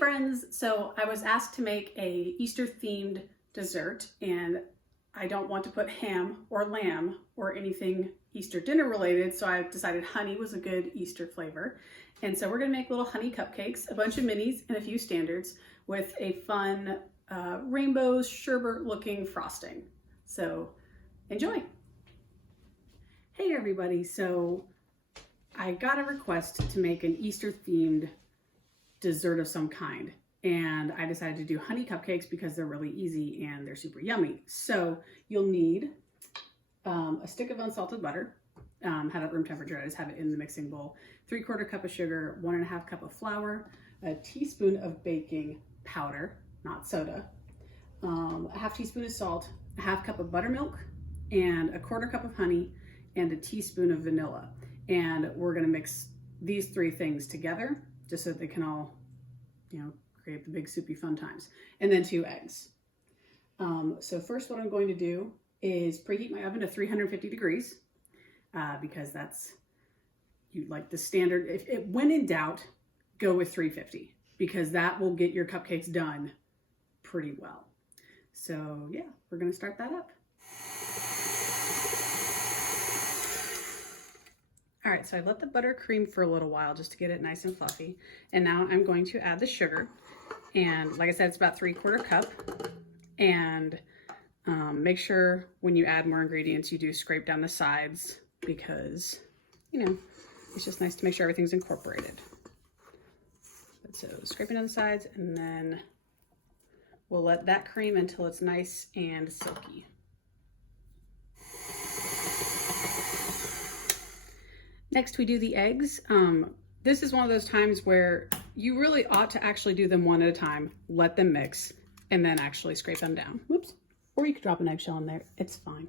friends, so I was asked to make a Easter themed dessert, and I don't want to put ham or lamb or anything Easter dinner related, so I decided honey was a good Easter flavor. And so we're gonna make little honey cupcakes, a bunch of minis and a few standards with a fun rainbow sherbet looking frosting. So enjoy. Hey everybody, so I got a request to make an Easter themed dessert of some kind, and I decided to do honey cupcakes because they're really easy and they're super yummy. So you'll need a stick of unsalted butter, have it room temperature. I just have it in the mixing bowl. 3/4 cup of sugar, 1.5 cup of flour, a teaspoon of baking powder, not soda, a 1/2 teaspoon of salt, a 1/2 cup of buttermilk, and 1/4 cup of honey, and a teaspoon of vanilla. And we're gonna mix these three things together just so that they can all, create the big soupy fun times. And then 2 eggs. So first what I'm going to do is preheat my oven to 350 degrees because that's like the standard. When in doubt, go with 350 because that will get your cupcakes done pretty well. So yeah, we're gonna start that up. All right, so I let the butter cream for a little while just to get it nice and fluffy. And now I'm going to add the sugar. And like I said, it's about 3/4 cup. And make sure when you add more ingredients, you do scrape down the sides because, it's just nice to make sure everything's incorporated. So scraping down the sides, and then we'll let that cream until it's nice and silky. Next, we do the eggs. This is one of those times where you really ought to actually do them one at a time, let them mix, and then actually scrape them down. Whoops. Or you could drop an eggshell in there. It's fine.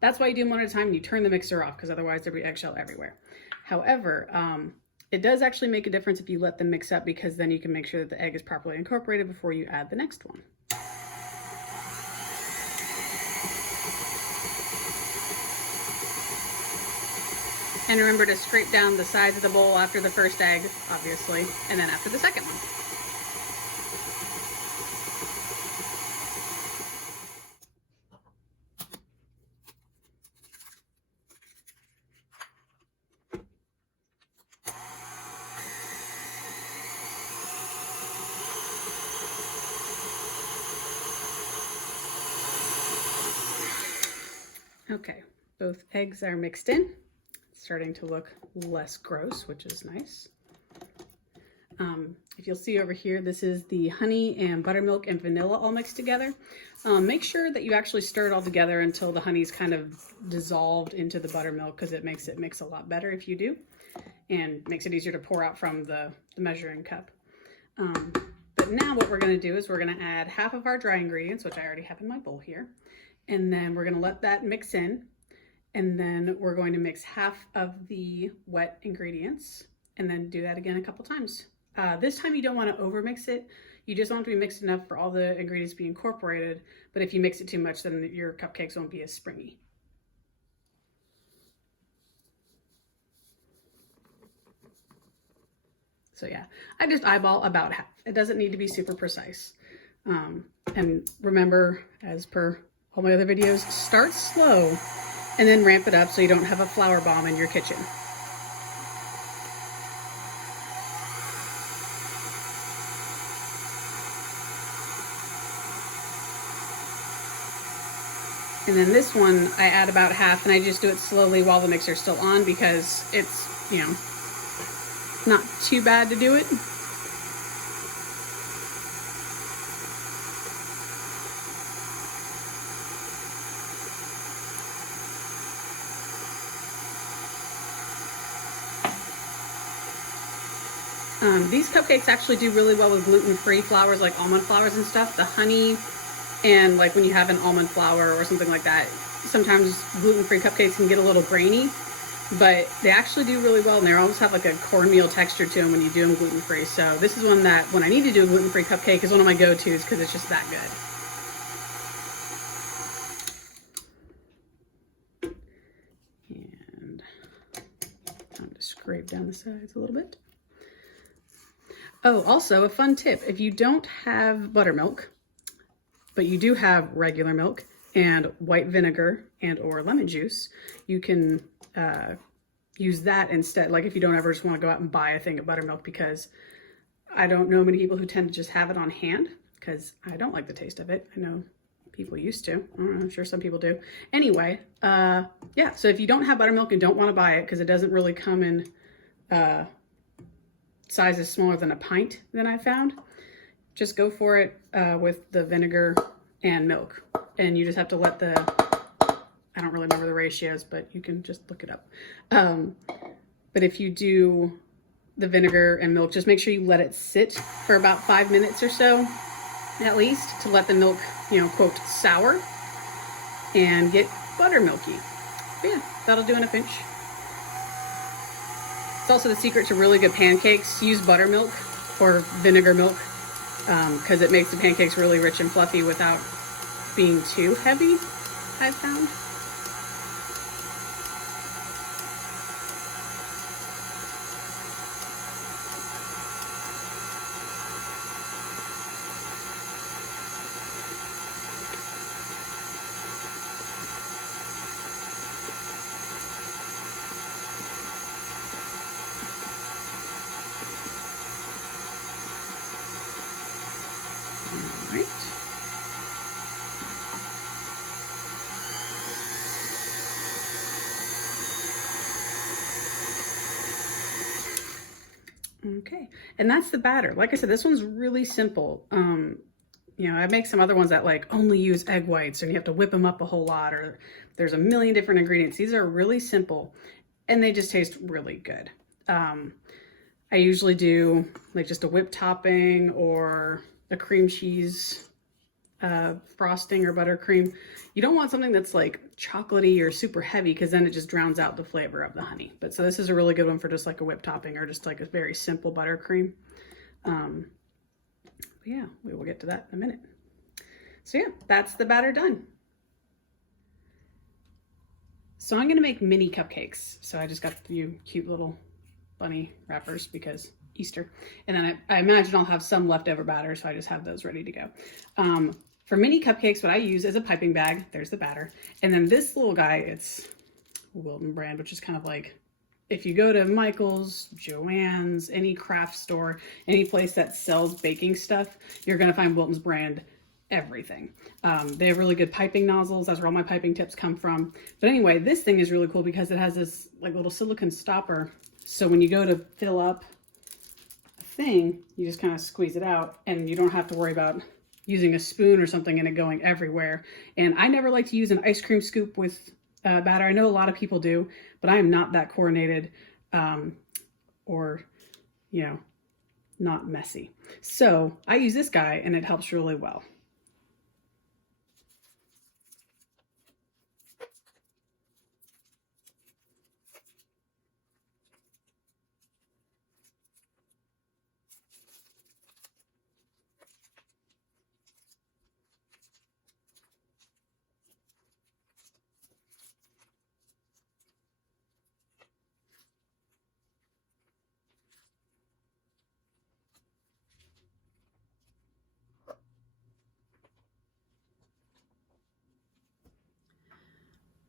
That's why you do them one at a time and you turn the mixer off because otherwise there'll be eggshell everywhere. However, it does actually make a difference if you let them mix up because then you can make sure that the egg is properly incorporated before you add the next one. And remember to scrape down the sides of the bowl after the first egg, obviously, and then after the second one. Okay, both eggs are mixed in. Starting to look less gross, which is nice. If you'll see over here, this is the honey and buttermilk and vanilla all mixed together. Make sure that you actually stir it all together until the honey's kind of dissolved into the buttermilk because it makes it mix a lot better if you do, and makes it easier to pour out from the measuring cup. But now what we're gonna do is we're gonna add 1/2 of our dry ingredients, which I already have in my bowl here, and then we're gonna let that mix in. And then we're going to mix 1/2 of the wet ingredients and then do that again a couple times. This time you don't want to overmix it. You just want it to be mixed enough for all the ingredients to be incorporated. But if you mix it too much, then your cupcakes won't be as springy. So yeah, I just eyeball about 1/2. It doesn't need to be super precise. And remember, as per all my other videos, start slow and then ramp it up so you don't have a flour bomb in your kitchen. And then this one, I add about 1/2 and I just do it slowly while the mixer's still on because it's, not too bad to do it. These cupcakes actually do really well with gluten-free flours like almond flours and stuff. The honey and like when you have an almond flour or something like that, sometimes gluten-free cupcakes can get a little grainy, but they actually do really well and they almost have like a cornmeal texture to them when you do them gluten-free. So this is one that when I need to do a gluten-free cupcake is one of my go-tos because it's just that good. And time to scrape down the sides a little bit. Oh, also a fun tip. If you don't have buttermilk, but you do have regular milk and white vinegar and or lemon juice, you can use that instead. Like if you don't ever just want to go out and buy a thing of buttermilk, because I don't know many people who tend to just have it on hand, because I don't like the taste of it. I know people used to. I don't know, I'm sure some people do. Anyway, yeah, so if you don't have buttermilk and don't want to buy it, because it doesn't really come in sizes smaller than a pint than I found, just go for it with the vinegar and milk. And you just have to let the, I don't really remember the ratios, but you can just look it up. But if you do the vinegar and milk, just make sure you let it sit for about 5 minutes or so, at least, to let the milk, you know, quote, sour and get buttermilky. But yeah, that'll do in a pinch. It's also the secret to really good pancakes. Use buttermilk or vinegar milk, because it makes the pancakes really rich and fluffy without being too heavy, I've found. All right. Okay, and that's the batter. Like I said, this one's really simple. You know, I make some other ones that like only use egg whites and you have to whip them up a whole lot, or there's a million different ingredients. These are really simple and they just taste really good. I usually do like just a whipped topping or a cream cheese frosting or buttercream. You don't want something that's like chocolatey or super heavy, because then it just drowns out the flavor of the honey. But so this is a really good one for just like a whipped topping or just like a very simple buttercream. But yeah, we will get to that in a minute. So yeah, that's the batter done. So I'm gonna make mini cupcakes. So I just got a few cute little bunny wrappers because Easter. And then I imagine I'll have some leftover batter, so I just have those ready to go. For mini cupcakes, what I use is a piping bag. There's the batter. And then this little guy, it's Wilton brand, which is kind of like, if you go to Michael's, Joann's, any craft store, any place that sells baking stuff, you're gonna find Wilton's brand everything. They have really good piping nozzles. That's where all my piping tips come from. But anyway, this thing is really cool because it has this like little silicone stopper. So when you go to fill up a thing, you just kind of squeeze it out and you don't have to worry about using a spoon or something and it going everywhere. And I never like to use an ice cream scoop with batter. I know a lot of people do, but I am not that coordinated or, you know, not messy. So I use this guy and it helps really well.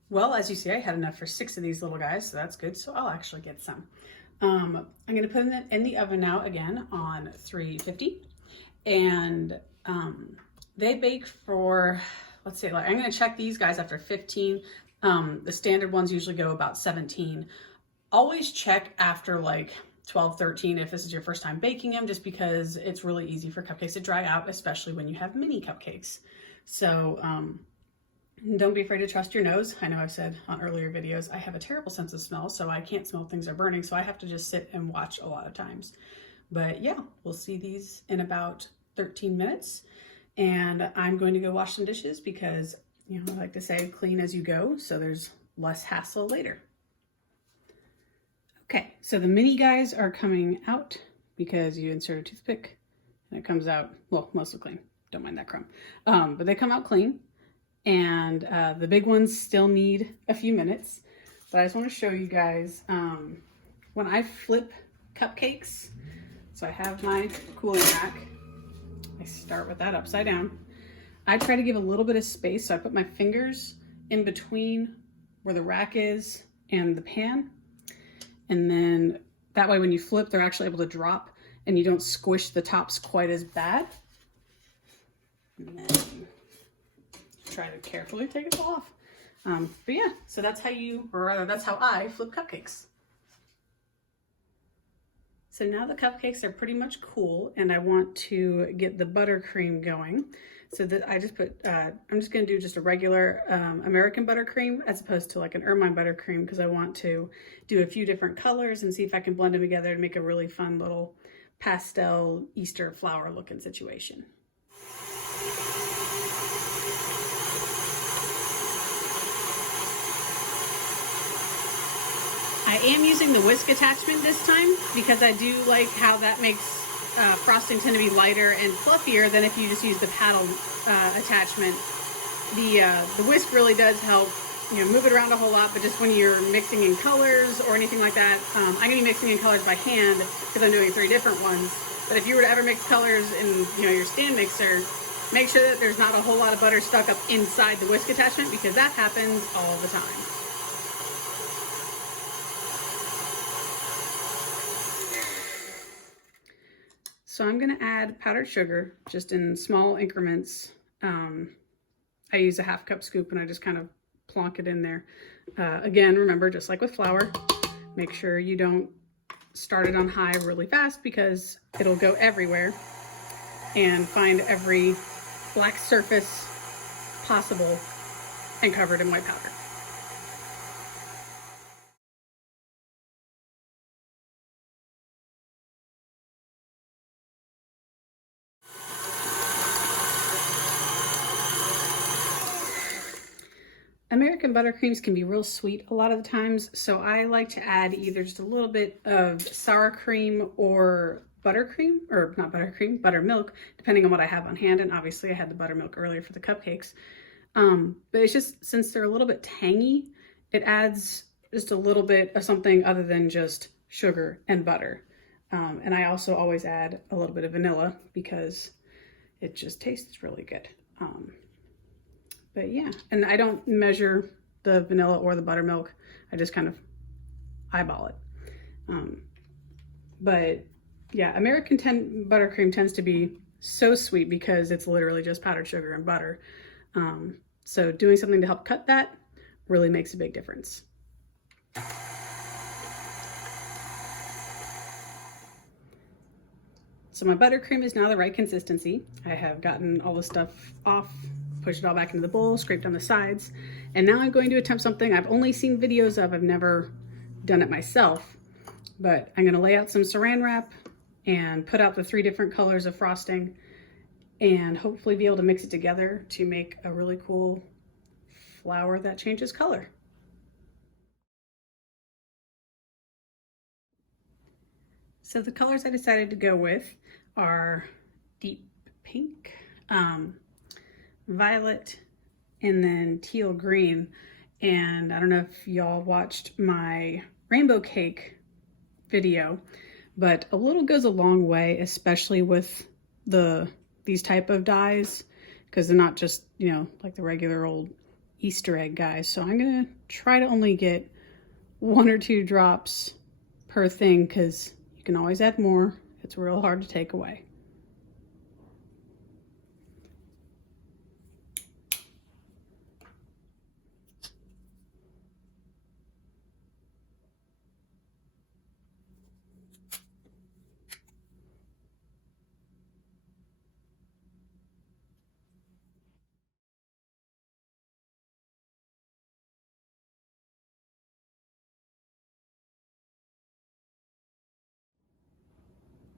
Well, as you see, I had enough for 6 of these little guys, so that's good. So I'll actually get some. I'm gonna put them in the oven now, again, on 350. And they bake for, let's say, like, I'm gonna check these guys after 15. The standard ones usually go about 17. Always check after like 12, 13 if this is your first time baking them, just because it's really easy for cupcakes to dry out, especially when you have mini cupcakes. So, don't be afraid to trust your nose. I know I've said on earlier videos, I have a terrible sense of smell, so I can't smell if things are burning, so I have to just sit and watch a lot of times. But yeah, we'll see these in about 13 minutes. And I'm going to go wash some dishes because, you know, I like to say clean as you go, so there's less hassle later. Okay, so the mini guys are coming out because you insert a toothpick and it comes out, well, mostly clean. Don't mind that crumb. But they come out clean. And the big ones still need a few minutes, but I just want to show you guys when I flip cupcakes. So I have my cooling rack. I start with that upside down. I try to give a little bit of space, so I put my fingers in between where the rack is and the pan. And then that way when you flip, they're actually able to drop and you don't squish the tops quite as bad. And then try to carefully take it off. But yeah, so that's how you, or rather that's how I flip cupcakes. So now the cupcakes are pretty much cool and I want to get the buttercream going. So that I just put, I'm just gonna do just a regular American buttercream as opposed to like an ermine buttercream because I want to do a few different colors and see if I can blend them together to make a really fun little pastel Easter flower looking situation. I am using the whisk attachment this time because I do like how that makes frosting tend to be lighter and fluffier than if you just use the paddle attachment. The whisk really does help, you know, move it around a whole lot, but just when you're mixing in colors or anything like that, I'm gonna be mixing in colors by hand because I'm doing 3 different ones. But if you were to ever mix colors in, you know, your stand mixer, make sure that there's not a whole lot of butter stuck up inside the whisk attachment because that happens all the time. So I'm gonna add powdered sugar just in small increments. I use a 1/2 cup scoop and I just kind of plonk it in there. Again, remember, just like with flour, make sure you don't start it on high really fast because it'll go everywhere, and find every black surface possible and cover it in white powder. American buttercreams can be real sweet a lot of the times, so I like to add either just a little bit of sour cream or buttercream, or not buttercream, buttermilk, depending on what I have on hand. And obviously I had the buttermilk earlier for the cupcakes. But it's just, since they're a little bit tangy, it adds just a little bit of something other than just sugar and butter. And I also always add a little bit of vanilla because it just tastes really good. But yeah, and I don't measure the vanilla or the buttermilk. I just kind of eyeball it. But yeah, American buttercream tends to be so sweet because it's literally just powdered sugar and butter. So doing something to help cut that really makes a big difference. So my buttercream is now the right consistency. I have gotten all the stuff off, pushed it all back into the bowl, scraped on the sides, and now I'm going to attempt something I've only seen videos of. I've never done it myself, but I'm gonna lay out some saran wrap and put out the 3 different colors of frosting and hopefully be able to mix it together to make a really cool flower that changes color. So the colors I decided to go with are deep pink, violet, and then teal green. And I don't know if y'all watched my rainbow cake video, but a little goes a long way, especially with these type of dyes, because they're not just, you know, like the regular old Easter egg guys. So I'm gonna try to only get 1 or 2 drops per thing, because you can always add more. It's real hard to take away.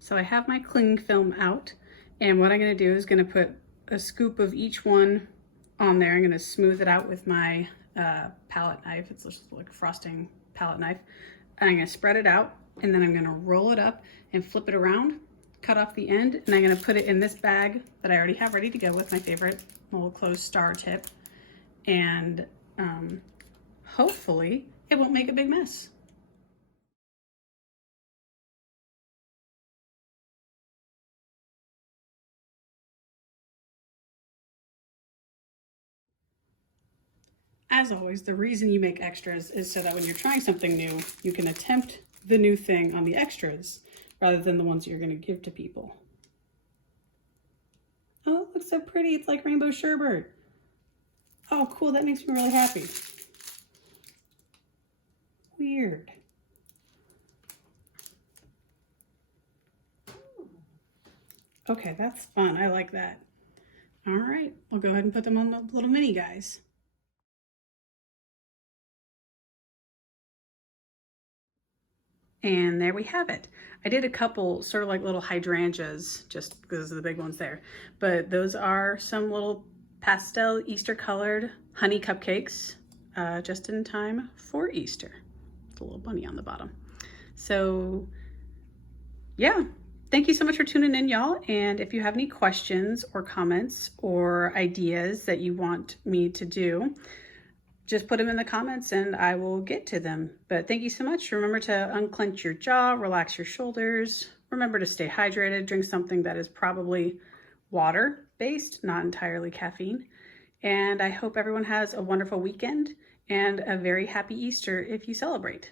So I have my cling film out, and what I'm gonna do is gonna put a scoop of each one on there. I'm gonna smooth it out with my palette knife. It's just like a frosting palette knife. And I'm gonna spread it out, and then I'm gonna roll it up and flip it around, cut off the end, and I'm gonna put it in this bag that I already have ready to go with my favorite little closed star tip. And hopefully it won't make a big mess. as always, the reason you make extras is so that when you're trying something new, you can attempt the new thing on the extras rather than the ones you're going to give to people. Oh, it looks so pretty. It's like rainbow sherbet. Oh, cool. That makes me really happy. Weird. Okay, that's fun. I like that. All right, we'll go ahead and put them on the little mini guys. And there we have it. I did a couple sort of like little hydrangeas just because of the big ones there. But those are some little pastel Easter colored honey cupcakes just in time for Easter. It's a little bunny on the bottom. So yeah, thank you so much for tuning in, y'all. And if you have any questions or comments or ideas that you want me to do, just put them in the comments and I will get to them. But thank you so much. Remember to unclench your jaw, relax your shoulders. Remember to stay hydrated. Drink something that is probably water-based, not entirely caffeine. And I hope everyone has a wonderful weekend and a very happy Easter if you celebrate.